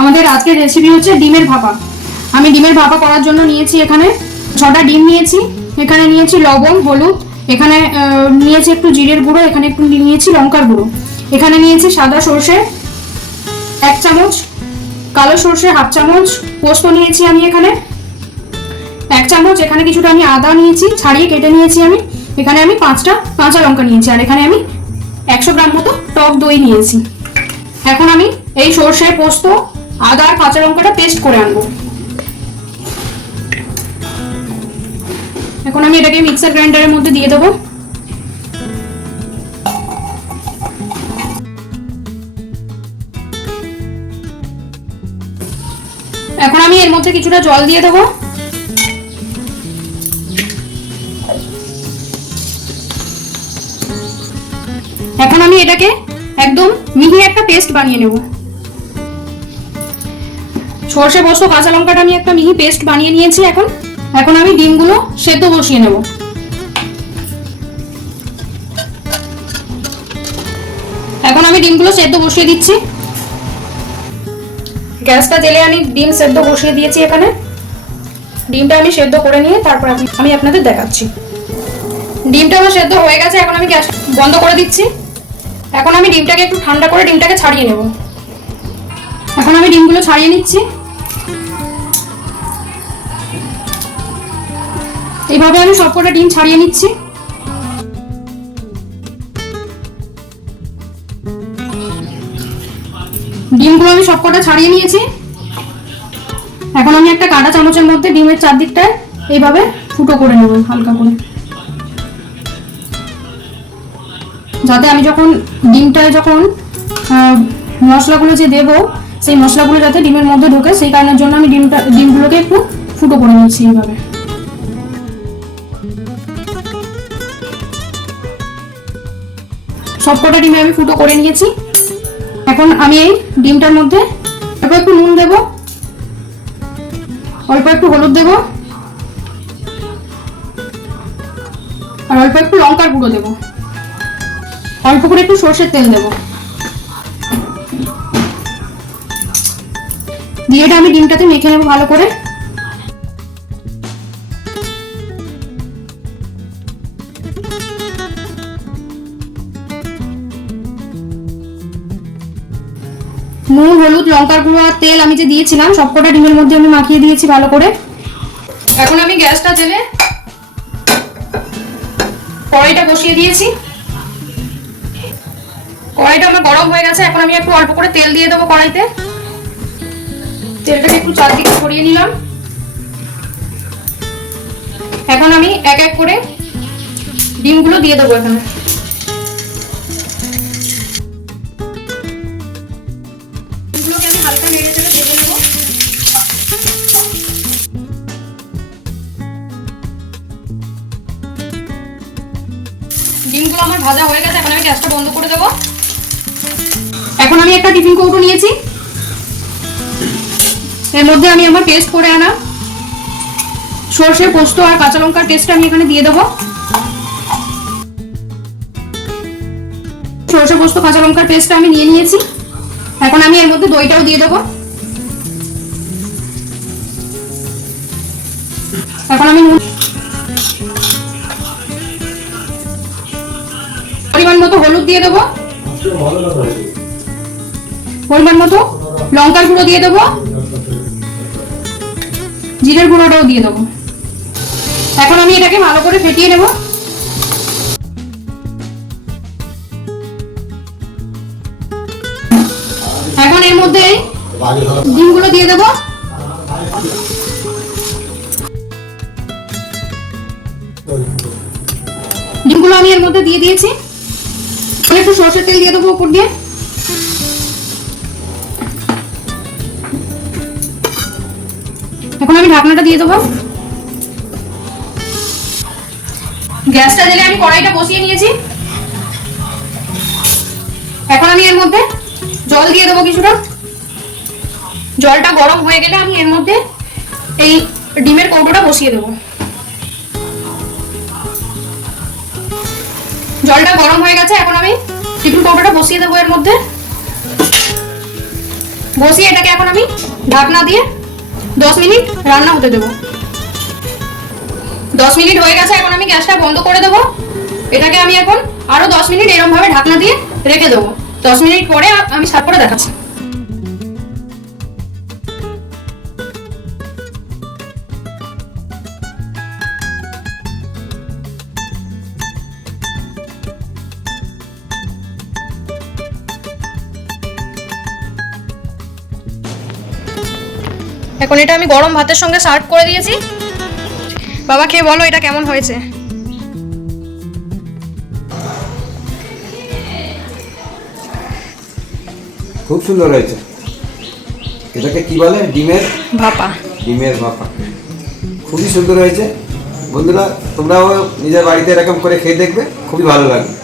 আমাদের আজকের রেসিপি হচ্ছে ডিমের ভাপা। আমি ডিমের ভাপা করার জন্য নিয়েছি এখানে 6টা ডিম নিয়েছি, এখানে নিয়েছি লবণ, হলুদ, এখানে নিয়েছি একটু জিরের গুঁড়ো, এখানে একটু নিয়েছি লঙ্কার গুঁড়ো, এখানে নিয়েছি সাদা সর্ষে 1 চামচ, কালো সর্ষে 1/2 চামচ, পোস্ত নিয়েছি আমি এখানে 1 চামচ, এখানে কিছুটা আমি আদা নিয়েছি ছাড়িয়ে কেটে নিয়েছি আমি, এখানে আমি 5টা কাঁচা লঙ্কা নিয়েছি, আর এখানে আমি 100 গ্রাম মতো টক দই নিয়েছি। এখন আমি এই সর্ষে, পোস্ত, আদা আর কাঁচা লঙ্কাটা পেস্ট করে আনবো। এখন আমি এটাকে মিক্সার গ্রাইন্ডারের মধ্যে দিয়ে দেবো। এখন আমি এর মধ্যে কিছুটা জল দিয়ে দেবো। এখন আমি এটাকে একদম মিহি একটা পেস্ট বানিয়ে নেব। সর্ষে, পোস্ত, কাঁচা লঙ্কাটা আমি একটা মিহি পেস্ট বানিয়ে নিয়েছি। এখন আমি ডিমগুলো সেদ্ধ বসিয়ে নেব। এখন আমি ডিমগুলো সেদ্ধ বসিয়ে দিচ্ছি। গ্যাসটা জ্বেলে আমি ডিম সেদ্ধ বসিয়ে দিয়েছি। এখানে ডিমটা আমি সেদ্ধ করে নিয়ে তারপর আমি আপনাদের দেখাচ্ছি। ডিমটা আমার সেদ্ধ হয়ে গেছে, এখন আমি গ্যাস বন্ধ করে দিচ্ছি। এখন আমি ডিমটাকে একটু ঠান্ডা করে ডিমটাকে ছাড়িয়ে নেব। এখন আমি ডিমগুলো ছাড়িয়ে নিচ্ছি। এইভাবে আমি সবকটা ডিম ছাড়িয়ে নিচ্ছি। ডিমগুলো আমি সবকটা ছাড়িয়ে নিয়েছি। এখন আমি একটা কাঁটা চামচের মধ্যে ডিমের চারদিকটায় এইভাবে ফুটো করে নেব হালকা করে, যাতে আমি যখন ডিমটায় যখন মশলাগুলো যে দেবো সেই মশলাগুলো যাতে ডিমের মধ্যে ঢোকে, সেই কারণের জন্য আমি ডিমগুলোকে একটু ফুটো করে নিচ্ছি এইভাবে। সবকটা ডিমে আমি ফুটো করে নিয়েছি। এখন আমি এই ডিমটার মধ্যে অল্প একটু নুন দেব, অল্প একটু হলুদ দেব, আর অল্প একটু লঙ্কার গুঁড়ো দেব, অল্প করে একটু সর্ষের তেল দেব। দিয়ে এটা আমি ডিমটাতে মেখে নেব ভালো করে। নুন, হলুদ, লঙ্কার গুঁড়ো আর তেল আমি যে দিয়েছিলাম সবকটা ডিমের মধ্যে আমি মাখিয়ে দিয়েছি ভালো করে। এখন আমি গ্যাসটা জ্বেলে কড়াইটা বসিয়ে দিয়েছি। কড়াইটা আমার গরম হয়ে গেছে। এখন আমি একটু অল্প করে তেল দিয়ে দেবো কড়াইতে। তেলটাকে একটু চারদিকে ছড়িয়ে নিলাম। এখন আমি এক এক করে ডিমগুলো দিয়ে দেবো এখানে। ডিমগুলোকে আমি হালকা নেড়ে চেড়ে ভেজে নেবো। ডিমগুলো আমার ভাজা হয়ে গেছে। এখন আমি গ্যাসটা বন্ধ করে দেবো। এখন আমি একটা টিফিন কৌটো নিয়েছি, এর মধ্যে আমি আমার পেস্ট করে আনা সর্ষে, পোস্ত আর কাঁচা লঙ্কার পেস্টটা আমি এখানে দিয়ে দেবো। সর্ষে, পোস্ত, কাঁচা লঙ্কার পেস্টটা আমি নিয়ে নিয়েছি। এখন আমি এর মধ্যে দইটাও দিয়ে দেবো। এখন আমি পরিমাণ মতো হলুদ দিয়ে দেবো, পরিমাণ মতো লঙ্কার গুঁড়ো দিয়ে দেবো, জিরের গুঁড়োটাও দিয়ে দেবো। এখন আমি এটাকে ভালো করে ফেটিয়ে নেব। এখন এর মধ্যে ডিমগুলো দিয়ে দেবো। ডিমগুলো আমি এর মধ্যে দিয়ে দিয়েছি। একটু সরষের তেল দিয়ে দেবো উপর দিয়ে। এখন আমি ঢাকনাটা দিয়ে দেবো। গ্যাসটা জ্বেলে আমি কড়াইটা বসিয়ে নিয়েছি। এখন আমি এর মধ্যে জল দিয়ে দেবো কিছুটা। জলটা গরম হয়ে গেলে আমি এর মধ্যে এই ডিমের কৌটোটা বসিয়ে দেবো। জলটা গরম হয়ে গেছে। এখন আমি টিফিন কৌটোটা বসিয়ে দেবো এর মধ্যে। বসিয়ে এটাকে এখন আমি ঢাকনা দিয়ে 10 মিনিট রান্না হতে দেবো। 10 মিনিট হয়ে গেছে, এখন আমি গ্যাসটা বন্ধ করে দেবো। এটাকে আমি এখন আরো 10 মিনিট এরকম ভাবে ঢাকনা দিয়ে রেখে দেবো। 10 মিনিট পরে আমি সার্ভ করে দেখাচ্ছি। এখন এটা আমি গরম ভাতের সঙ্গে সার্ভ করে দিয়েছি। বাবা খেয়ে বলো এটা কেমন হয়েছে। খুব সুন্দর হয়েছে। এটাকে কি বলে? ডিমের ভাপা। ডিমের ভাপা খুবই সুন্দর হয়েছে। বন্ধুরা তোমরাও নিজের বাড়িতে এরকম করে খেয়ে দেখবে, খুবই ভালো লাগবে।